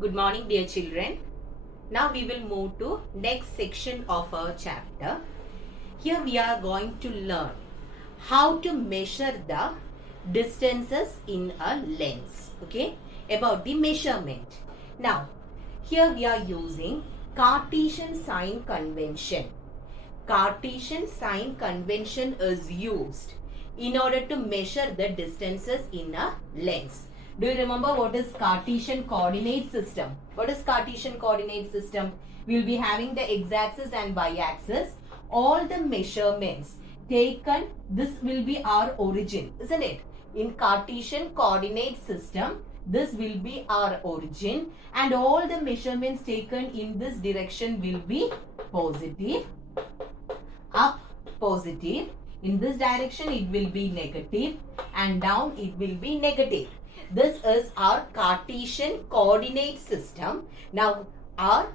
Good morning, dear children. Now we will move to next section of our chapter. Here we are going to learn how to measure the distances in a lens. Okay, about the measurement. Now, here we are using Cartesian sign convention. Cartesian sign convention is used in order to measure the distances in a lens. Do you remember what is Cartesian coordinate system? What is Cartesian coordinate system? We will be having the x-axis and y-axis. All the measurements taken, this will be our origin, isn't it? In Cartesian coordinate system, this will be our origin and all the measurements taken in this direction will be positive, up positive. In this direction it will be negative and down it will be negative. This is our Cartesian coordinate system. Now our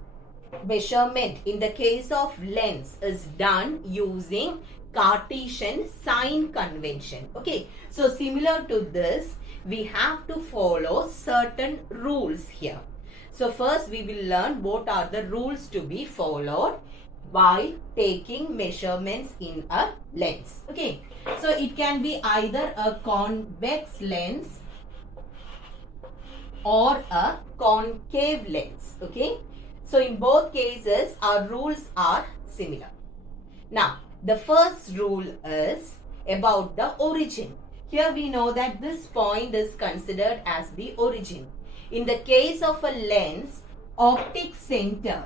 measurement in the case of lens is done using Cartesian sign convention. Okay, so similar to this we have to follow certain rules here. So first we will learn what are the rules to be followed while taking measurements in a lens. Okay, so it can be either a convex lens or a concave lens. Okay, so in both cases our rules are similar. Now the first rule is about the origin. Here we know that this point is considered as the origin. In the case of a lens, optic center,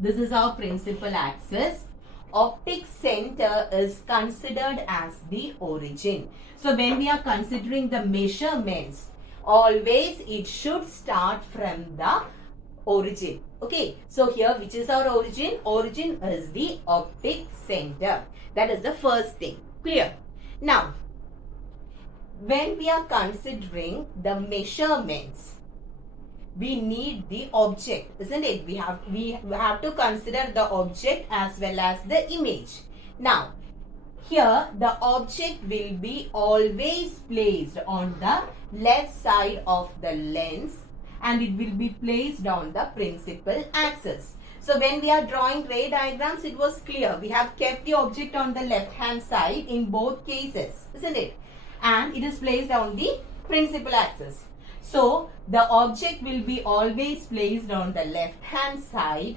this is our principal axis. Optic center is considered as the origin. So when we are considering the measurements, always it should start from the origin. Okay, so here which is our origin? Origin is the optic center. That is the first thing. Clear? Now, when we are considering the measurements, we need the object, isn't it? We have to consider the object as well as the image. Now, here the object will be always placed on the left side of the lens and it will be placed on the principal axis. So when we are drawing ray diagrams, it was clear. We have kept the object on the left hand side in both cases, isn't it? And it is placed on the principal axis. So the object will be always placed on the left hand side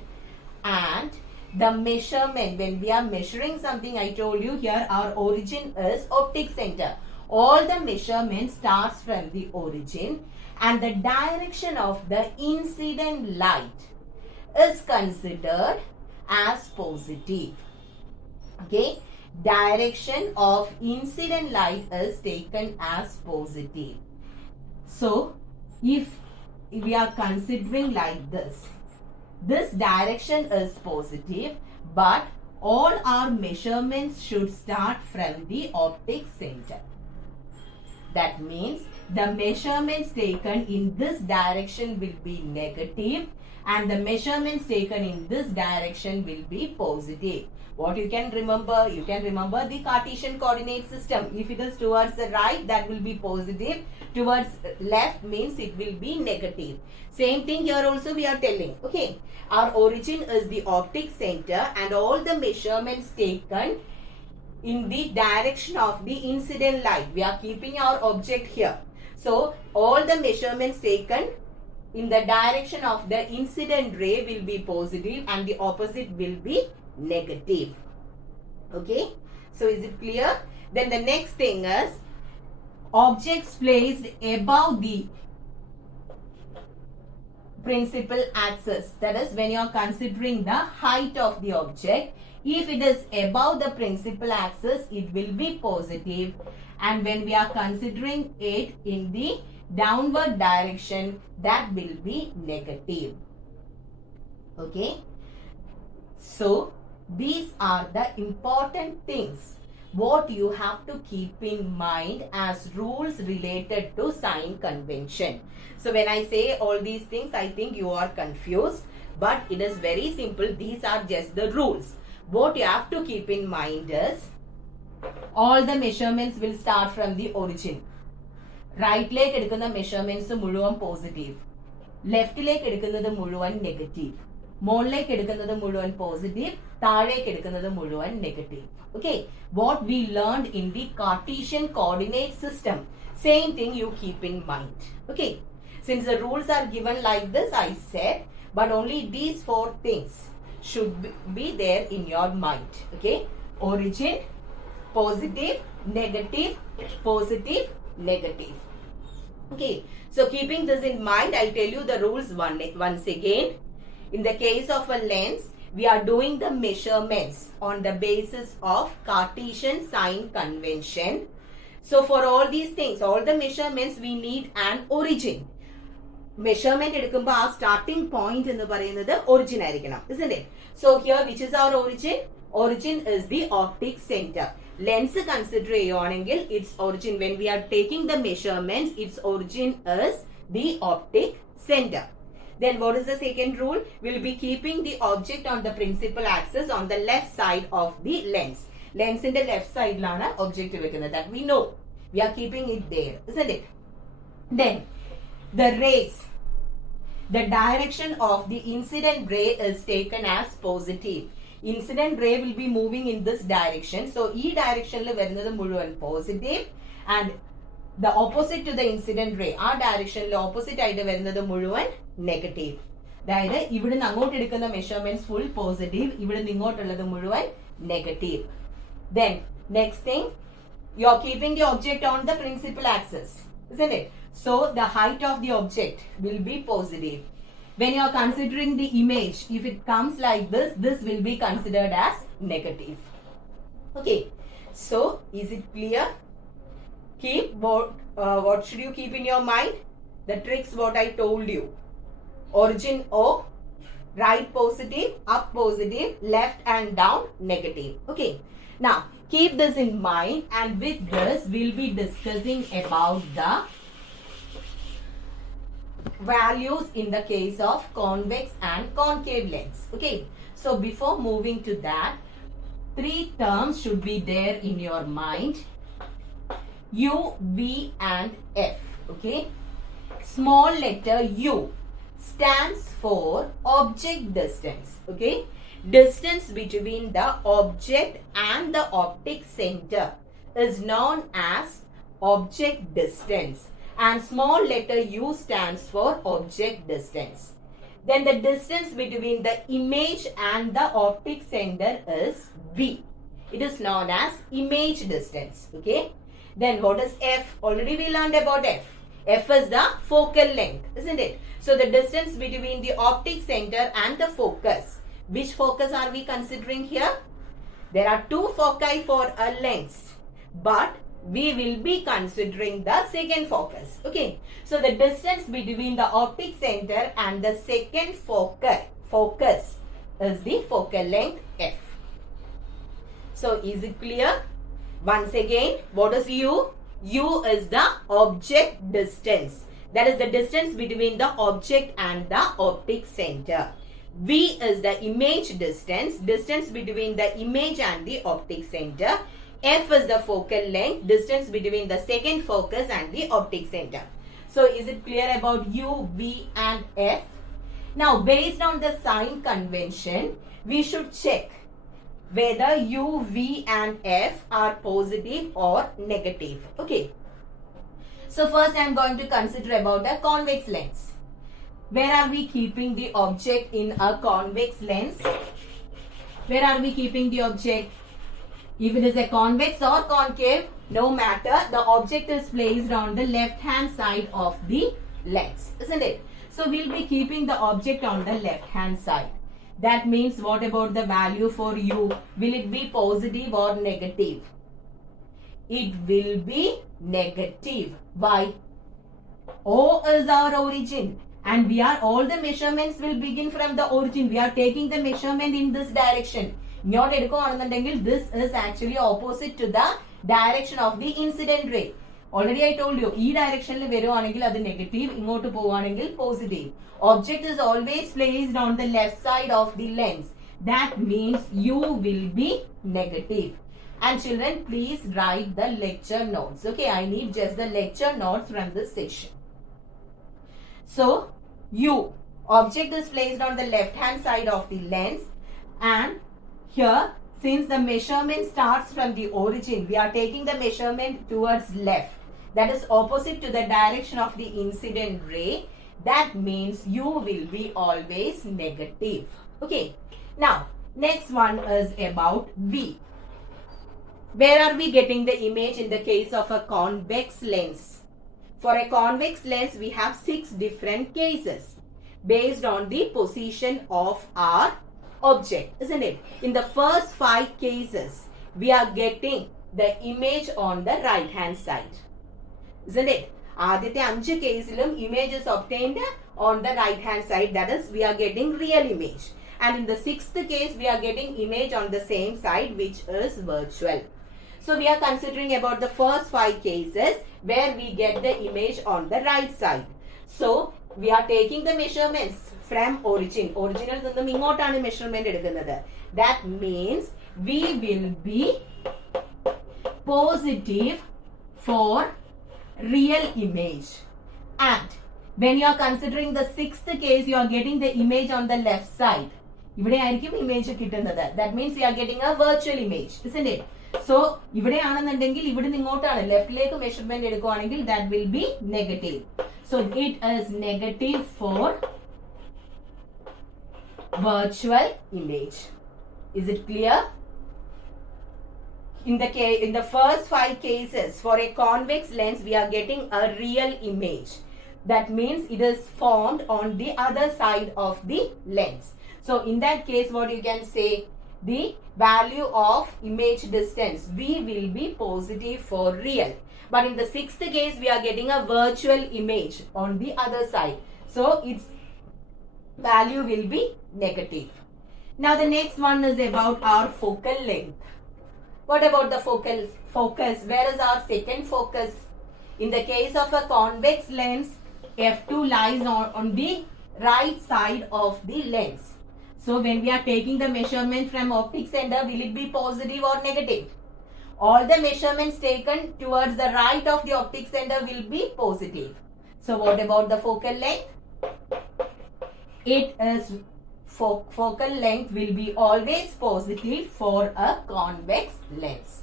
and the measurement, when we are measuring something, I told you here our origin is optic center. All the measurement starts from the origin and the direction of the incident light is considered as positive. Okay, direction of incident light is taken as positive. So if we are considering like this direction is positive, but all our measurements should start from the optic center. That means the measurements taken in this direction will be negative and the measurements taken in this direction will be positive. What you can remember? You can remember the Cartesian coordinate system. If it is towards the right, that will be positive. Towards left means it will be negative. Same thing here also we are telling. Okay, our origin is the optic center and all the measurements taken in the direction of the incident light. We are keeping our object here. So all the measurements taken in the direction of the incident ray will be positive and the opposite will be negative. Okay, so is it clear? Then the next thing is objects placed above the principal axis. That is when you are considering the height of the object. If it is above the principal axis, it will be positive, and when we are considering it in the downward direction, that will be negative. Okay, so these are the important things what you have to keep in mind as rules related to sign convention. So when I say all these things, I think you are confused, but it is very simple. These are just the rules. What you have to keep in mind is all the measurements will start from the origin. Right leg എടുക്കുന്ന measurements മുഴുവൻ positive. ലെഫ്റ്റിലേക്ക് എടുക്കുന്നത് മുഴുവൻ negative, മുകളിലേക്ക് എടുക്കുന്നത് മുഴുവൻ positive, താഴേക്ക് എടുക്കുന്നത് മുഴുവൻ negative. Okay, what we learned in the Cartesian coordinate system, same thing you keep in mind. Okay, since the rules are given like this, I said, but only these four things should be there in your mind. Okay, origin, positive, negative, positive, negative. Okay, so keeping this in mind, I'll tell you the rules once again. In the case of a lens, we are doing the measurements on the basis of Cartesian sign convention. So for all these things, all the measurements, we need an origin. Measurement എടുക്കുമ്പോൾ ആ starting point എന്ന് പറയുന്നത് origin ആയിരിക്കണം, isn't it? So here, which is our origin? Origin is the optic center. Lens consider ചെയ്യുവാണെങ്കിൽ its origin, when we are taking the measurements, its origin is the optic center. Then what is the second rule? We'll be keeping the object on the principal axis on the left side of the lens. Lens in the left side lana object vekunathu, that we know. We are keeping it there, isn't it? Then the rays, the direction of the incident ray is taken as positive. Incident ray will be moving in this direction. So ee direction la varunathu muluvan positive, and the opposite to the incident ray, ആ ഡയറക്ഷനിൽ opposite ആയിട്ട് വരുന്നത് മുഴുവൻ negative. അതായത് ഇവിടുന്ന് അങ്ങോട്ട് എടുക്കുന്ന measurements full positive, ഇവിടുന്ന് ഇങ്ങോട്ടുള്ളത് മുഴുവൻ negative. Then next thing, you are keeping the object on the principal axis, isn't it? So the height of the object will be positive. When you are considering the image, if it comes like this, this will be considered as negative. Okay, so is it clear? Keep what should you keep in your mind? The tricks what I told you. Origin O, right positive, up positive, left and down negative. Okay, now keep this in mind, and with this we'll be discussing about the values in the case of convex and concave lens. Okay, so before moving to that, three terms should be there in your mind: U, V and F. Okay, small letter U stands for object distance. Okay, distance between the object and the optic center is known as object distance, and small letter U stands for object distance. Then the distance between the image and the optic center is V. It is known as image distance. Okay, then what is F? Already we learned about F. F is the focal length, isn't it? So the distance between the optic center and the focus. Which focus are we considering here? There are two foci for a lens, but we will be considering the second focus. Okay, so the distance between the optic center and the second focus is the focal length F. So is it clear? Once again, what is U? U is the object distance. That is the distance between the object and the optic center. V is the image distance, distance between the image and the optic center. F is the focal length, distance between the second focus and the optic center. So is it clear about U, V and F? Now based on the sign convention, we should check whether U, V and F are positive or negative. Okay, so first I am going to consider about a convex lens. Where are we keeping the object in a convex lens? Where are we keeping the object? If it is a convex or concave, no matter, the object is placed on the left hand side of the lens, isn't it? So we'll be keeping the object on the left hand side. That means what about the value for U? Will it be positive or negative? It will be negative. Why? O is our origin, and we are, all the measurements will begin from the origin. We are taking the measurement in this direction. ഇങ്ങോട്ട് എടുക്കുകയാണെന്നുണ്ടെങ്കിൽ this is actually opposite to the direction of the incident ray. Already I told you, ഈ directionൽ വരുവാണെങ്കിൽ അത് negative, ഇങ്ങോട്ട് പോവുകയാണെങ്കിൽ positive. Object is always placed on the left side of the lens. That means U will be negative. And children, please write the lecture notes. Okay, I need just the lecture notes from this section. So U. Object is placed on the left hand side of the lens, and here, since the measurement starts from the origin, we are taking the measurement towards left. That is opposite to the direction of the incident ray. That means U will be always negative. Okay. Now, next one is about V. Where are we getting the image in the case of a convex lens? For a convex lens, we have 6 different cases based on the position of our object, isn't it? In the first 5 cases, we are getting the image on the right hand side, isn't it? ആദ്യത്തെ 5 കേസിലും image is obtained on the right hand side, that is we are getting real image, and in the 6th case we are getting image on the same side, which is virtual. So we are considering about the first 5 cases where we get the image on the right side. So we are taking the measurements from origin. Original നിന്നും ഇങ്ങോട്ടാണ് measurement എടുക്കുന്നത്. That means we will be positive for real image. And when you are considering the 6th case, you are getting the image on the left side. ഇവിടെ ആയിരിക്കും image കിട്ടുന്നത്. That means we are getting a virtual image, isn't it? So ഇവിടെയാണെന്നുണ്ടെങ്കിൽ ഇവിടെ നിങ്ങോട്ടാണ് ലെഫ്റ്റിലേക്ക് measurement എടുക്കുകയാണെങ്കിൽ that will be negative. So it is negative for virtual image. Is it clear? In the first 5 cases, for a convex lens, we are getting a real image. That means it is formed on the other side of the lens. So in that case, what you can say, the value of image distance V will be positive for real. But in the 6th case, we are getting a virtual image on the other side. So its value will be negative. Now the next one is about our focal length. What about the focus? Where is our second focus? In the case of a convex lens, f2 lies on the right side of the lens. So when we are taking the measurement from optic center, will it be positive or negative? All the measurements taken towards the right of the optic center will be positive. So what about the focal length? It is focal length will be always positive for a convex lens.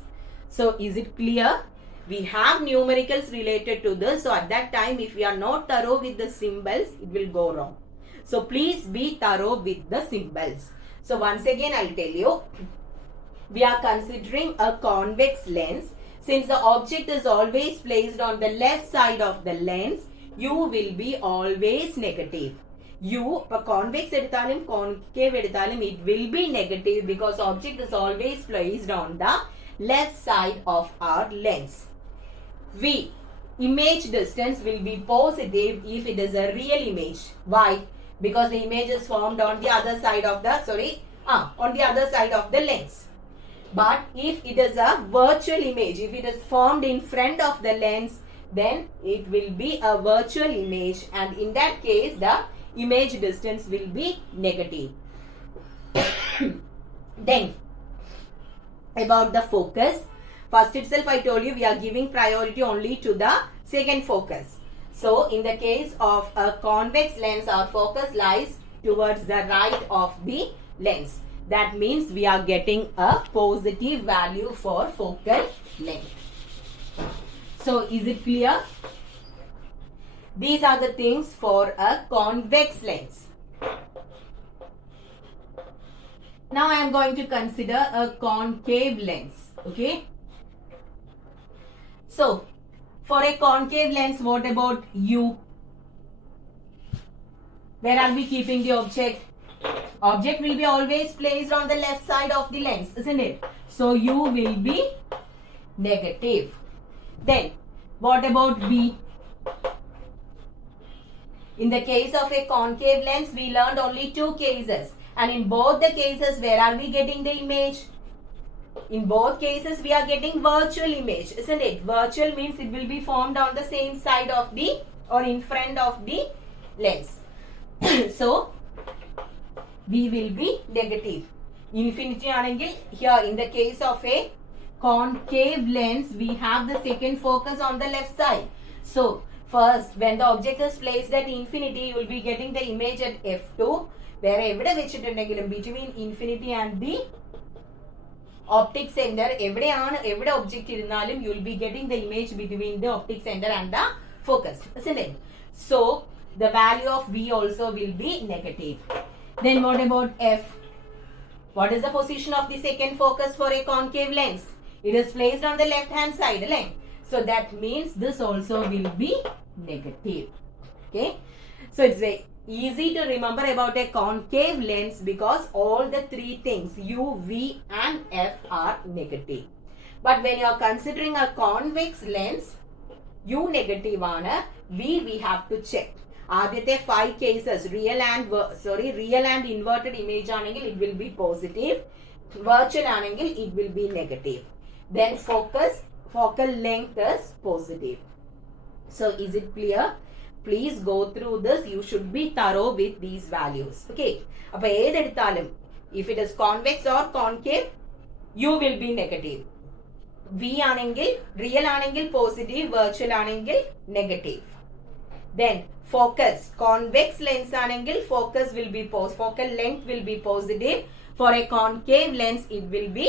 So is it clear? We have numericals related to this. So at that time, if we are not thorough with the symbols, it will go wrong. So please be thorough with the symbols. So once again, I'll tell you, we are considering a convex lens. Since the object is always placed on the left side of the lens, U will be always negative. U, convex eduthalum, concave eduthalum, it will be negative because object is always placed on the left side of our lens. V, image distance will be positive if it is a real image. Why? Because the image is formed on the other side of the, on the other side of the lens. But if it is a virtual image, if it is formed in front of the lens, then it will be a virtual image, and in that case, the image distance will be negative. Then, about the focus. First itself, I told you we are giving priority only to the second focus. So, in the case of a convex lens, our focus lies towards the right of the lens. That means we are getting a positive value for focal length. So, is it clear? These are the things for a convex lens. Now I am going to consider a concave lens. Okay. So, for a concave lens, what about U? Where are we keeping the object? Object will be always placed on the left side of the lens, isn't it? So, U will be negative. Then, what about V? In the case of a concave lens, we learned only 2 cases. And in both the cases, where are we getting the image? In both cases, we are getting virtual image, isn't it? Virtual means it will be formed on the same side of the, or in front of the lens. So, V will be negative. Infinity anengil, here in the case of a concave lens, we have the second focus on the left side. So, First, when the object is placed at infinity, you will be getting the image at f2. Where എവിടെ വെച്ചിട്ടുണ്ടെങ്കിലും between infinity and the optic center, എവിടെ object ഇരുന്നാലും you will be getting the image between the optic center and the focus, isn't it? So the value of V also will be negative. Then what about F? What is the position of the second focus for a concave lens? It is placed on the left hand side, right? So that means this also will be negative. Okay, so it's very easy to remember about a concave lens because all the three things U, V and F are negative. But when you are considering a convex lens, U negative aanu, V we have to check. ആദ്യത്തെ 5 cases real and inverted image ആണെങ്കിൽ it will be positive, virtual ആണെങ്കിൽ it will be negative. Then focal length is positive. So is it clear? Please go through this. You should be thorough with these values. Okay. അപ്പോൾ ഏതെടുത്താലും if it is convex or concave, U will be negative. V ആണെങ്കിൽ real ആണെങ്കിൽ positive, virtual ആണെങ്കിൽ negative. Then focus, convex lens ആണെങ്കിൽ focus will be focal length will be positive. For a concave lens it will be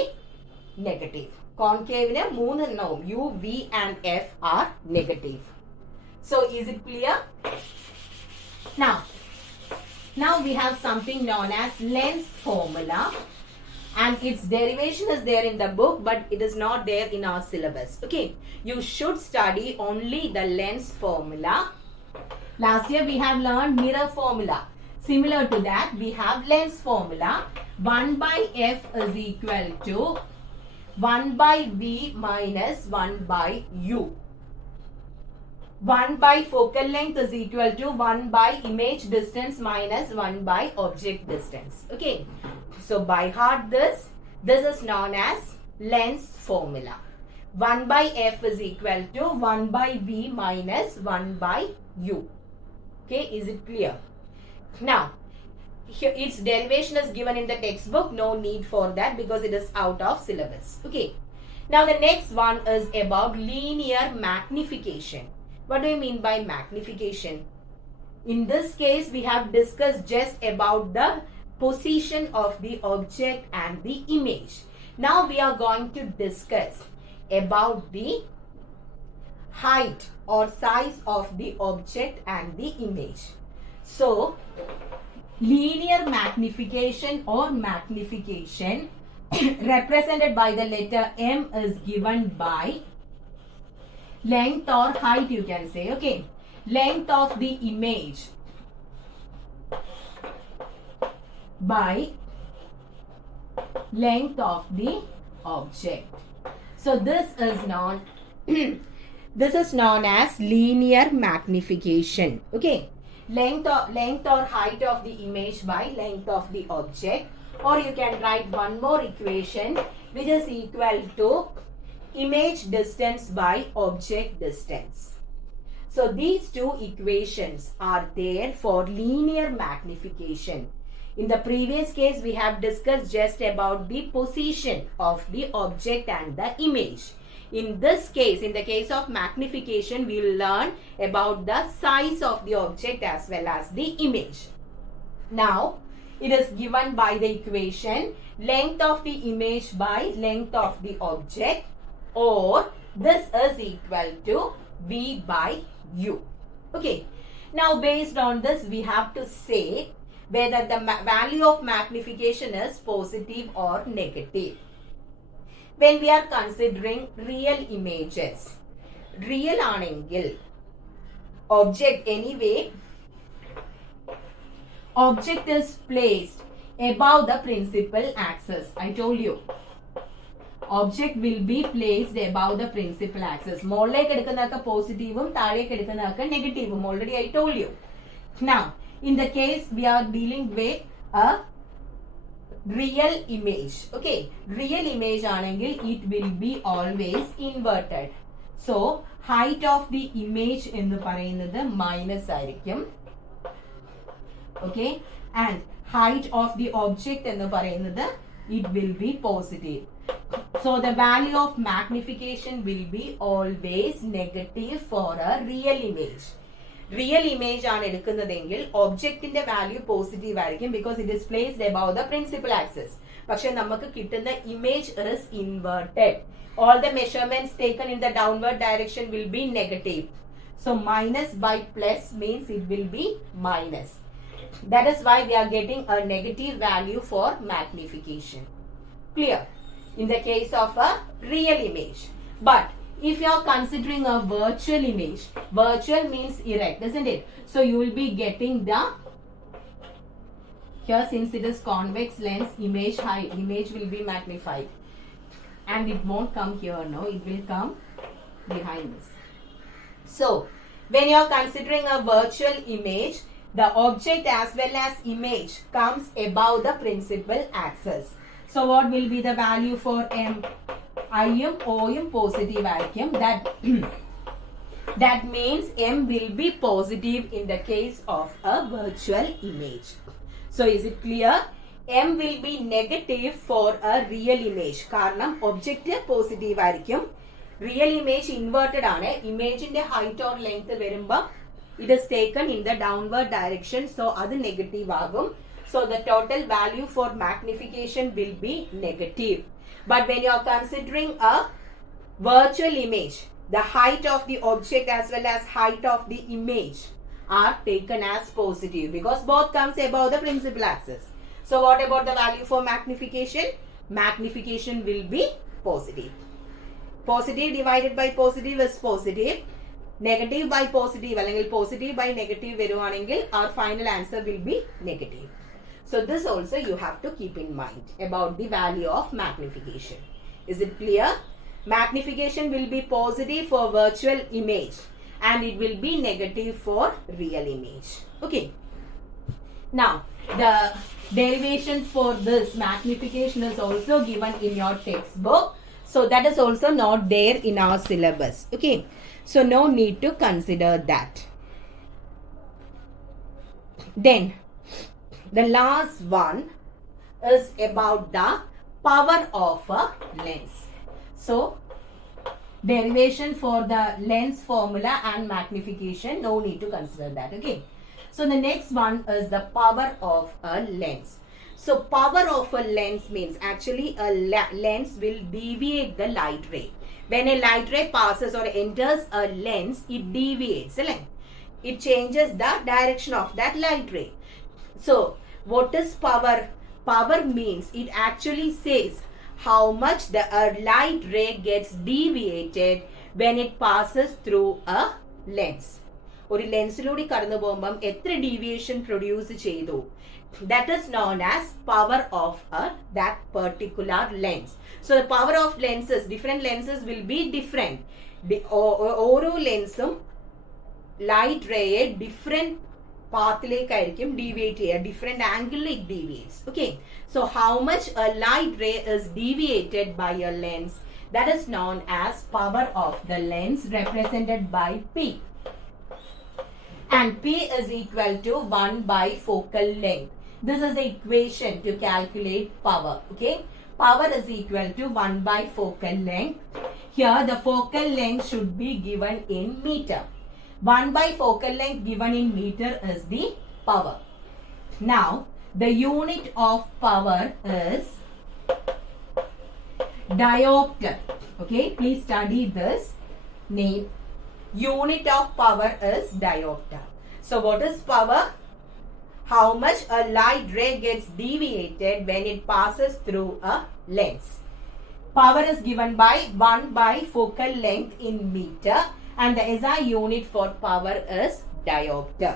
negative. Concave ന് 3 എണ്ണവും U, V and F are negative. So is it clear? Now we have something known as lens formula, and its derivation is there in the book but it is not there in our syllabus. Okay, you should study only the lens formula. Last year we have learned mirror formula. Similar to that, we have lens formula. 1 by F is equal to 1 by V minus 1 by U. 1 by focal length is equal to 1 by image distance minus 1 by object distance. Okay, so by heart this is known as lens formula. 1 by F is equal to 1 by V minus 1 by U. Okay, is it clear? Now, here its derivation is given in the textbook. No need for that because it is out of syllabus. Okay. Now the next one is about linear magnification. What do you mean by magnification? In this case, we have discussed just about the position of the object and the image. Now we are going to discuss about the height or size of the object and the image. So, linear magnification or magnification represented by the letter M is given by length or height, you can say. Okay, length of the image by length of the object. So this is known as linear magnification. Okay, length or height of the image by length of the object, or you can write one more equation which is equal to image distance by object distance. So these two equations are there for linear magnification. In the previous case we have discussed just about the position of the object and the image. In this case, in the case of magnification, we will learn about the size of the object as well as the image. Now, it is given by the equation length of the image by length of the object, or this is equal to V by U. Okay. Now, based on this, we have to say whether the value of magnification is positive or negative. When we are considering real images, real anengil object anyway, object is placed above the principal axis. I told you, object will be placed above the principal axis. മോളിലേക്ക് എടുക്കുന്നതൊക്കെ പോസിറ്റീവും താഴേക്ക് എടുക്കുന്നതൊക്കെ നെഗറ്റീവും. Already I told you. Now, in the case we are dealing with a real image. Okay, real image anengil it will be always inverted. So height of the image ennu parayunnathu minus aayirikkum. Okay, and height of the object ennu parayunnathu it will be positive. So the value of magnification will be always negative for a real image. Real image ആണ് എടുക്കുന്നതെങ്കിൽ ഒബ്ജക്റ്റിന്റെ value positive ആയിരിക്കും because it is placed above the principal axis. പക്ഷെ നമുക്ക് കിട്ടുന്ന image is inverted. All the measurements taken in the downward direction will be negative. So minus by plus means it will be minus. That is why we are getting a negative value for magnification. Clear? In the case of a real image. But if you are considering a virtual image, virtual means erect, isn't it? So you will be getting the, here since it is convex lens, image will be magnified. And it won't come here, no, it will come behind this. So when you are considering a virtual image, the object as well as image comes above the principal axis. So what will be the value for M? I am O am positive vacuum. That means M will be positive in the case of a virtual image. So is it clear? M will be negative for a real image. Karanam object positive vacuum. Real image inverted ആണ്. Image in the height or length വരുമ്പോ it is taken in the downward direction. So അത് negative ആകും. So the total value for magnification will be negative. But when you are considering a virtual image, the height of the object as well as height of the image are taken as positive because both comes above the principal axis. So what about the value for magnification? Magnification will be positive. Positive divided by positive is positive. Negative by positive അല്ലെങ്കിൽ positive by negative വരുവാണെങ്കിൽ our final answer will be negative. So this also you have to keep in mind about the value of magnification. Is it clear? Magnification will be positive for virtual image and it will be negative for real image. Okay. Now the derivations for this magnification is also given in your textbook. So that is also not there in our syllabus. Okay. So no need to consider that. Then the last one is about the power of a lens. So derivation for the lens formula and magnification, no need to consider that. Okay. So the next one is the power of a lens. So power of a lens means actually a lens will deviate the light ray. When a light ray passes or enters a lens, it deviates. It changes the direction of that light ray. So what is power? Power means it actually says how much the light ray gets deviated when it passes through a lens. ഒരു ലെൻസിലൂടെ കടന്നു പോകുമ്പം എത്ര deviation produce ചെയ്തു, that is known as power of that particular lens. So the power of lenses, different lenses will be different. ഓരോ ലെൻസും light റേയെ different പാത്തിലേക്കായിരിക്കും deviate ചെയ്യുക, ഡിഫറെന്റ് ആംഗിളിൽ it deviates. Okay, so how much a light ray is deviated by a lens, that is known as power of the lens represented by P. And P is equal to 1 by focal length. This is the equation to calculate power. Okay, power is equal to 1 by focal length. Here the focal length should be given in meter. 1 by focal length given in meter is the power. Now the unit of power is diopter. Okay, please study this name. Unit of power is diopter. So what is power? How much a light ray gets deviated when it passes through a lens. Power is given by 1 by focal length in meter and the SI unit for power is diopter.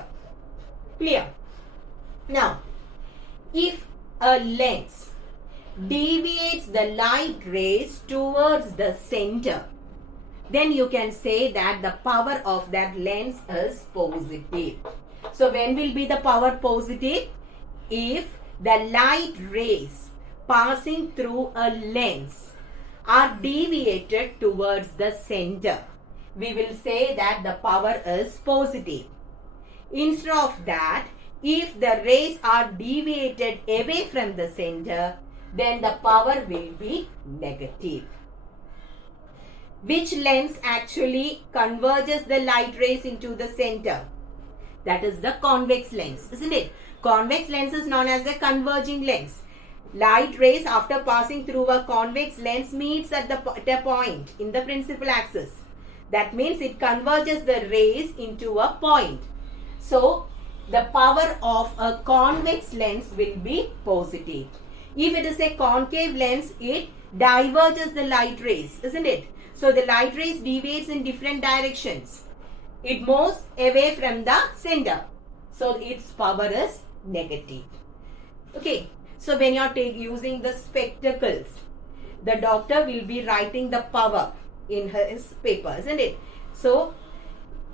Clear? Now, if a lens deviates the light rays towards the center, then you can say that the power of that lens is positive. So when will be the power positive? If the light rays passing through a lens are deviated towards the center, we will say that the power is positive. Instead of that, if the rays are deviated away from the center, then the power will be negative. Which lens actually converges the light rays into the center? That is the convex lens, isn't it? Convex lens is known as the converging lens. Light rays after passing through a convex lens meets at the point in the principal axis. That means it converges the rays into a point. So, the power of a convex lens will be positive. If it is a concave lens, it diverges the light rays, isn't it? So, the light rays deviates in different directions. It moves away from the center. So, its power is negative. Okay. So, when you are using the spectacles, the doctor will be writing the power in his paper, isn't it? So,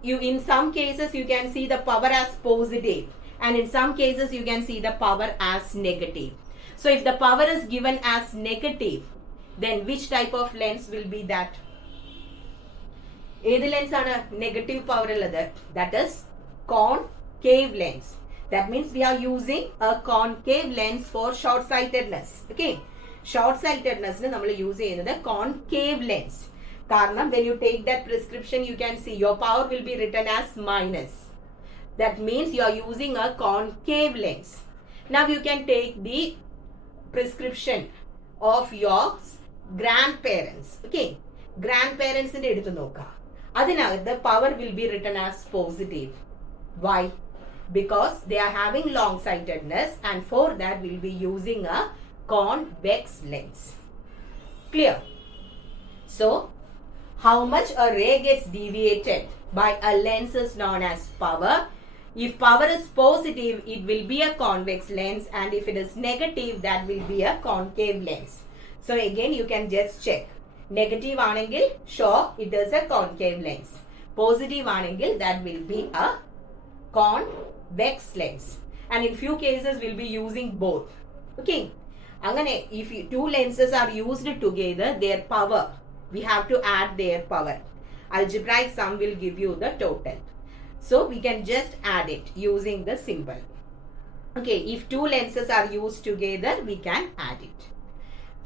in some cases you can see the power as positive, and in some cases you can see the power as negative. So, if the power is given as negative, then which type of lens will be that? Either lens ആണ് negative power ഉള്ളത്? That is concave lens. That means we are using a concave lens for short-sightedness. Okay. Short-sightedness we are using the concave lens. Karnam, when you take that prescription, you can see your power will be written as minus. That means you are using a concave lens. Now you can take the prescription of your grandparents. Okay. Grandparents in eduthu nokka. Adinagathe the power will be written as positive. Why? Because they are having long-sightedness, and for that we will be using a convex lens. Clear? So, how much a ray gets deviated by a lens is known as power. If power is positive, it will be a convex lens, and if it is negative, that will be a concave lens. So, again you can just check. Negative anengil, sure, it is a concave lens. Positive anengil, that will be a convex lens. And in few cases, we'll be using both. Okay. Angane, if two lenses are used together, their power, we have to add their power. Algebraic sum will give you the total. So, we can just add it using the symbol. Okay, if two lenses are used together, we can add it.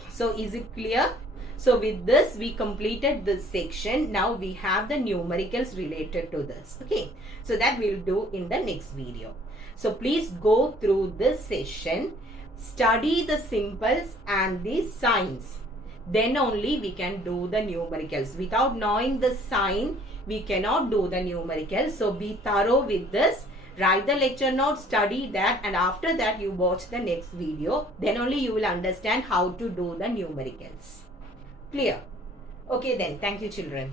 So, is it clear? So, with this, we completed this section. Now, we have the numericals related to this. Okay, so that we'll do in the next video. So, please go through this session, study the symbols and the signs. Then only we can do the numericals. Without knowing the sign, we cannot do the numericals. So, be thorough with this. Write the lecture note, study that, and after that you watch the next video. Then only you will understand how to do the numericals. Clear? Okay then. Thank you, children.